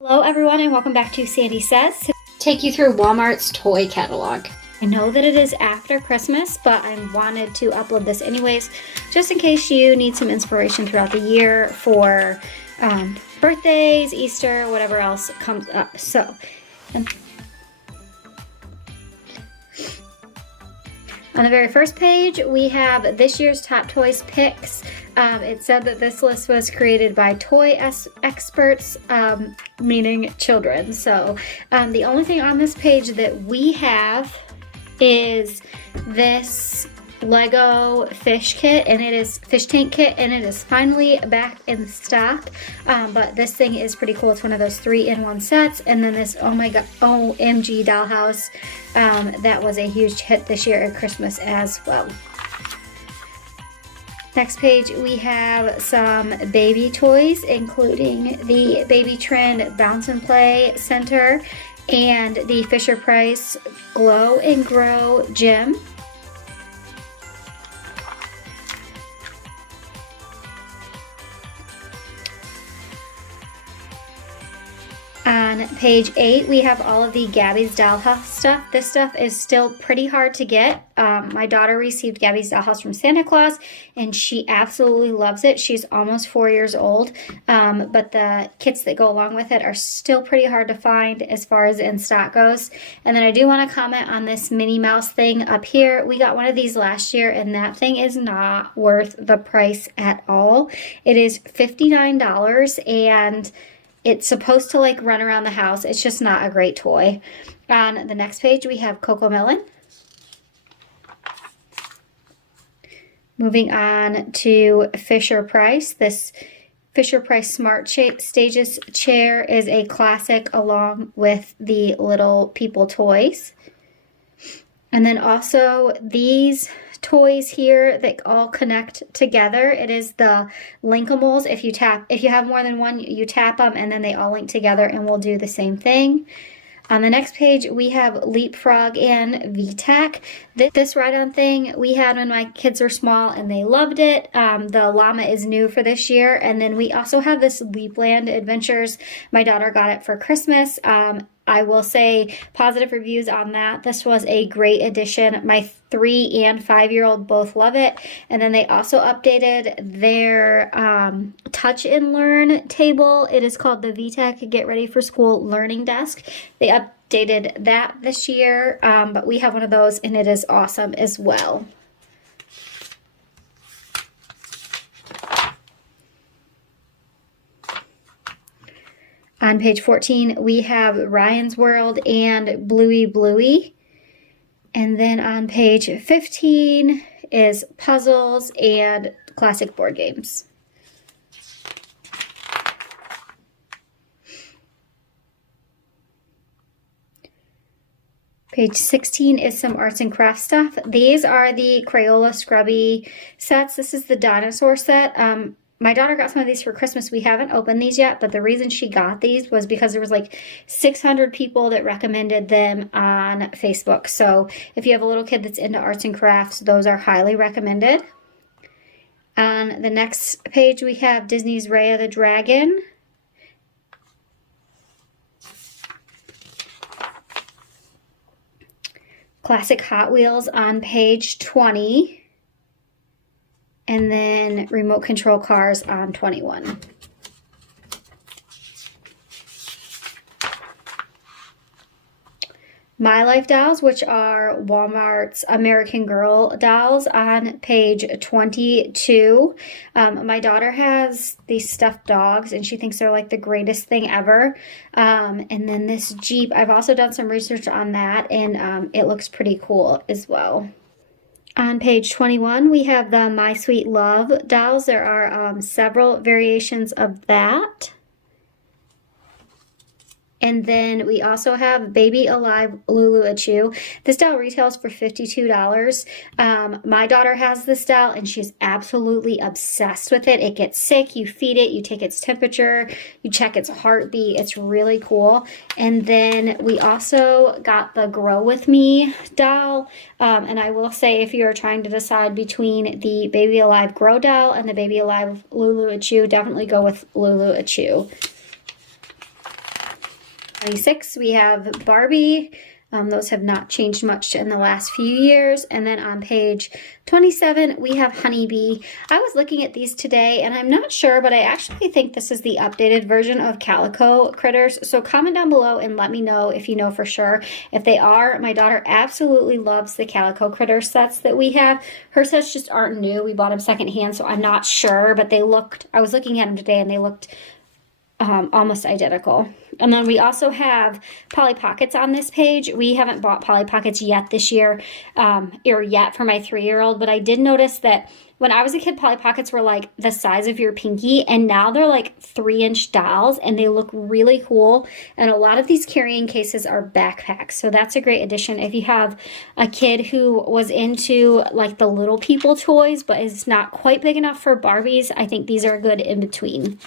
Hello everyone and welcome back to Sandy Says. To take you through Walmart's toy catalog. I know that it is after Christmas, but I wanted to upload this anyways, just in case you need some inspiration throughout the year for birthdays, Easter, whatever else comes up. So, on the very first page, we have this year's Top Toys picks. It said that this list was created by toy experts, meaning children. So the only thing on this page that we have is this Lego fish kit, and it is fish tank kit, and it is finally back in stock. But this thing is pretty cool. It's one of those 3-in-1 sets. And then this, oh my god, OMG dollhouse, that was a huge hit this year at Christmas as well. Next page, we have some baby toys, including the Baby Trend Bounce and Play Center and the FisherPrice Glow and Grow Gym. On page 8, we have all of the Gabby's Dollhouse stuff. This stuff is still pretty hard to get. My daughter received Gabby's Dollhouse from Santa Claus, and she absolutely loves it. She's almost 4 years old, but the kits that go along with it are still pretty hard to find as far as in stock goes. And then I do want to comment on this Minnie Mouse thing up here. We got one of these last year, and that thing is not worth the price at all. It is $59, and it's supposed to like run around the house. It's just not a great toy. On the next page, we have Coco Melon. Moving on to FisherPrice. This FisherPrice Smart Stages chair is a classic along with the Little People toys. And then also these toys here that all connect together. It is the Linkables. If you have more than one, you tap them and then they all link together and will do the same thing. On the next page, we have Leapfrog and VTAC. This ride-on thing we had when my kids were small and they loved it. The llama is new for this year. And then we also have this Leapland Adventures. My daughter got it for Christmas. I will say positive reviews on that. This was a great addition. My 3- and 5-year-old both love it. And then they also updated their Touch and Learn table. It is called the VTech Get Ready for School Learning Desk. They updated that this year, but we have one of those and it is awesome as well. On page 14, we have Ryan's World and Bluey Bluey. And then on page 15 is puzzles and classic board games. Page 16 is some arts and crafts stuff. These are the Crayola Scrubby sets. This is the dinosaur set. My daughter got some of these for Christmas. We haven't opened these yet, but the reason she got these was because there was like 600 people that recommended them on Facebook. So if you have a little kid that's into arts and crafts, those are highly recommended. On the next page, we have Disney's Raya the Dragon. Classic Hot Wheels on page 20. And then remote control cars on 21. My Life dolls, which are Walmart's American Girl dolls, on page 22. My daughter has these stuffed dogs, and she thinks they're like the greatest thing ever. And then this Jeep, I've also done some research on that, and it looks pretty cool as well. On page 21, we have the My Sweet Love dolls. There are several variations of that. And then we also have Baby Alive Lulu a Chew. This doll retails for $52. My daughter has this doll and she's absolutely obsessed with it. It gets sick, you feed it, you take its temperature, you check its heartbeat. It's really cool. And then we also got the Grow With Me doll. And I will say, if you're trying to decide between the Baby Alive Grow doll and the Baby Alive Lulu a Chew, definitely go with Lulu a Chew. 26, we have Barbie. Those have not changed much in the last few years. And then on page 27, we have Honeybee. I was looking at these today, and I'm not sure, but I actually think this is the updated version of Calico Critters. So comment down below and let me know if you know for sure. If they are, my daughter absolutely loves the Calico Critter sets that we have. Her sets just aren't new. We bought them secondhand, so I'm not sure, but they looked, I was looking at them today, and they looked almost identical. And then we also have Polly Pockets on this page. We haven't bought Polly Pockets yet this year, or yet for my 3-year-old, but I did notice that when I was a kid, Polly Pockets were like the size of your pinky, and now they're like 3-inch dolls, and they look really cool. And a lot of these carrying cases are backpacks, so that's a great addition. If you have a kid who was into like the little people toys, but is not quite big enough for Barbies, I think these are a good in between.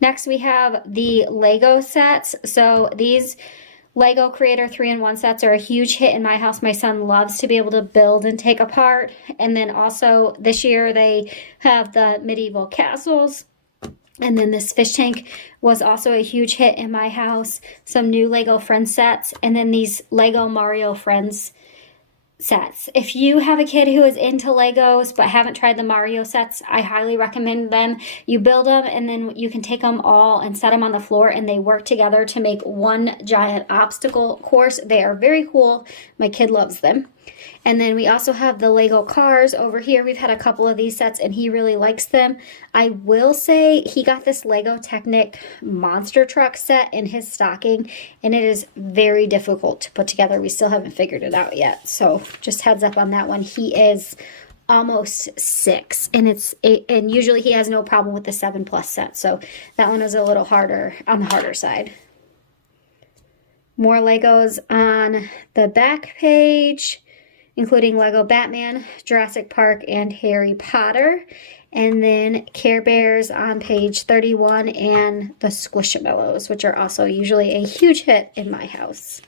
Next, we have the Lego sets. So these Lego Creator 3-in-1 sets are a huge hit in my house. My son loves to be able to build and take apart. And then also this year they have the medieval castles. And then this fish tank was also a huge hit in my house. Some new Lego Friends sets. And then these Lego Mario Friends sets. If you have a kid who is into Legos but haven't tried the Mario sets, I highly recommend them. You build them and then you can take them all and set them on the floor, and they work together to make one giant obstacle course. They are very cool. My kid loves them. And then we also have the Lego cars over here. We've had a couple of these sets and he really likes them. I will say he got this Lego Technic monster truck set in his stocking, and it is very difficult to put together. We still haven't figured it out yet. So just heads up on that one. He is almost 6, and usually he has no problem with the 7+ set. So that one is a little harder, on the harder side. More Legos on the back page, including Lego Batman, Jurassic Park, and Harry Potter. And then Care Bears on page 31, and the Squishmallows, which are also usually a huge hit in my house.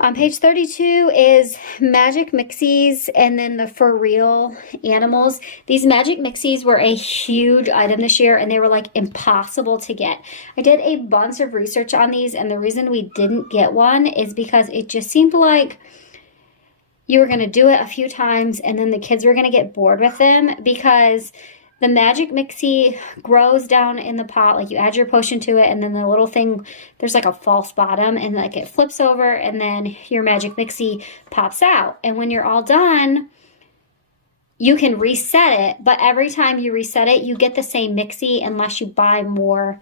On page 32 is Magic Mixies, and then the For Real animals. These Magic Mixies were a huge item this year, and they were like impossible to get. I did a bunch of research on these, and the reason we didn't get one is because it just seemed like you were going to do it a few times, and then the kids were going to get bored with them, because the Magic Mixie grows down in the pot. Like you add your potion to it, and then the little thing, there's like a false bottom, and like it flips over, and then your Magic Mixie pops out. And when you're all done, you can reset it, but every time you reset it, you get the same Mixie unless you buy more.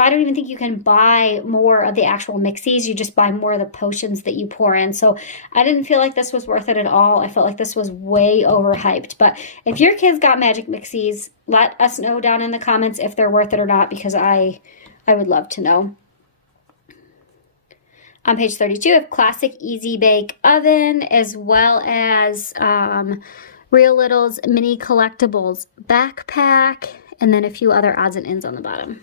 I don't even think you can buy more of the actual Mixies. You just buy more of the potions that you pour in. So I didn't feel like this was worth it at all. I felt like this was way overhyped. But if your kids got Magic Mixies, let us know down in the comments if they're worth it or not, because I would love to know. On page 32, we have Classic Easy Bake Oven, as well as Real Little's Mini Collectibles Backpack, and then a few other odds and ends on the bottom.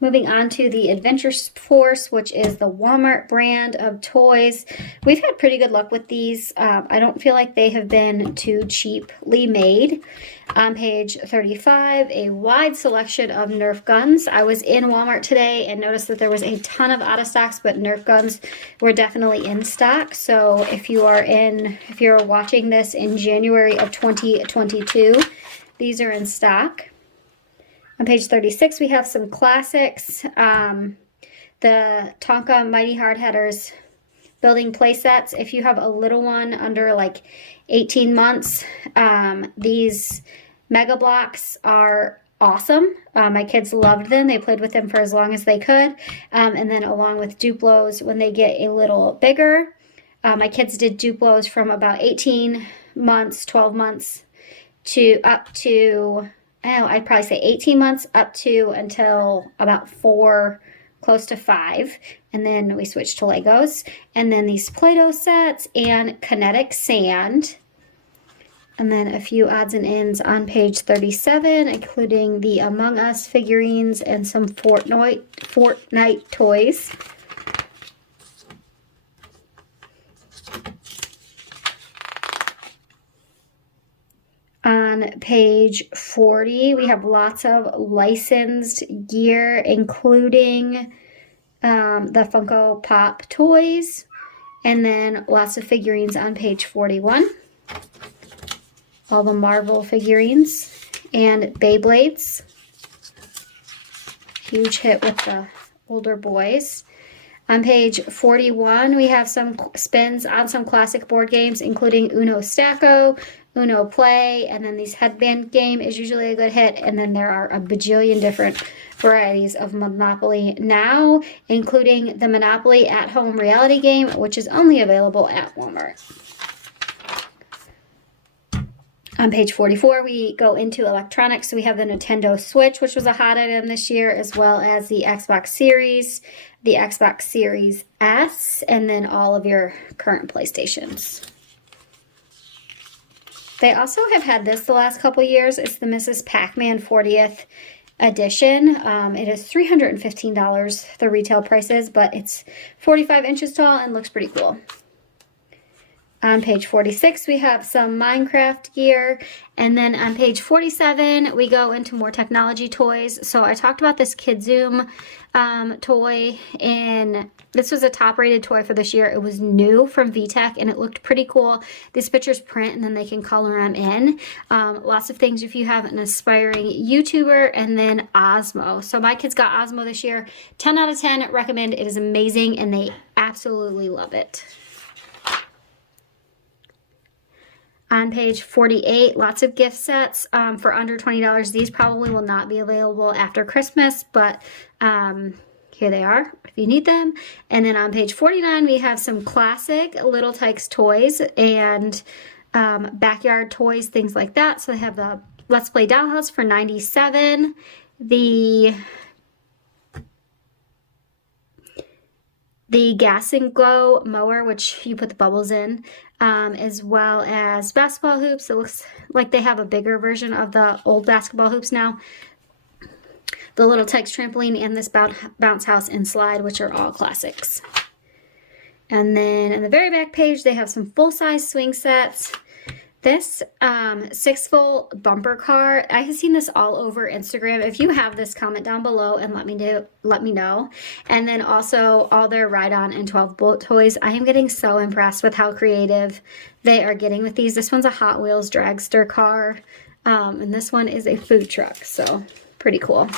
Moving on to the Adventure Force, which is the Walmart brand of toys. We've had pretty good luck with these. I don't feel like they have been too cheaply made. On page 35, a wide selection of Nerf guns. I was in Walmart today and noticed that there was a ton of out of stocks, but Nerf guns were definitely in stock. So if you're watching this in January of 2022, these are in stock. On page 36, we have some classics. The Tonka Mighty Hard Headers building play sets. If you have a little one under like 18 months, these Mega Blocks are awesome. My kids loved them. They played with them for as long as they could. And then along with Duplos when they get a little bigger. My kids did Duplos from about 18 months, 12 months to up to, I'd probably say 18 months up to until about 4, close to 5. And then we switched to Legos. And then these Play-Doh sets and kinetic sand. And then a few odds and ends on page 37, including the Among Us figurines and some Fortnite toys. on page 40, we have lots of licensed gear, including the Funko Pop toys, and then lots of figurines on page 41. All the Marvel figurines and Beyblades. Huge hit with the older boys. On page 41, we have some spins on some classic board games, including Uno Stacko, Uno Play, and then these headband game is usually a good hit, and then there are a bajillion different varieties of Monopoly now, including the Monopoly at-home reality game, which is only available at Walmart. On page 44, we go into electronics. So we have the Nintendo Switch, which was a hot item this year, as well as the Xbox Series, the Xbox Series S, and then all of your current PlayStations. They also have had this the last couple years. It's the Mrs. Pac-Man 40th edition. It is $315, the retail price is, but it's 45 inches tall and looks pretty cool. On page 46, we have some Minecraft gear. And then on page 47, we go into more technology toys. So I talked about this KidZoom toy, and this was a top-rated toy for this year. It was new from VTech, and it looked pretty cool. These pictures print, and then they can color them in. Lots of things if you have an aspiring YouTuber, and then Osmo. So my kids got Osmo this year. 10 out of 10, recommend. It is amazing, and they absolutely love it. On page 48, lots of gift sets for under $20. These probably will not be available after Christmas, but here they are if you need them. And then on page 49, we have some classic Little Tikes toys and backyard toys, things like that. So they have the Let's Play Dollhouse for $97. The Gas and Glow mower, which you put the bubbles in, as well as basketball hoops. It looks like they have a bigger version of the old basketball hoops now. The Little Tikes trampoline and this bounce house and slide, which are all classics. And then in the very back page, they have some full-size swing sets. This 6-volt bumper car, I have seen this all over Instagram. If you have this, comment down below and let me know. And then also all their ride-on and 12-bolt toys. I am getting so impressed with how creative they are getting with these. This one's a Hot Wheels dragster car, and this one is a food truck, so pretty cool.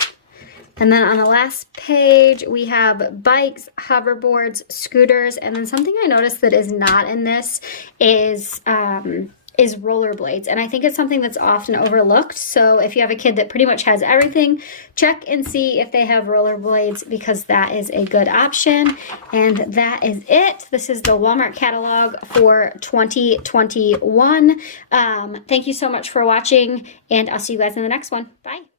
And then on the last page, we have bikes, hoverboards, scooters, and then something I noticed that is not in this is rollerblades, and I think it's something that's often overlooked. So if you have a kid that pretty much has everything, check and see if they have rollerblades, because that is a good option. And that is it. This is the Walmart catalog for 2021. Thank you so much for watching, and I'll see you guys in the next one. Bye.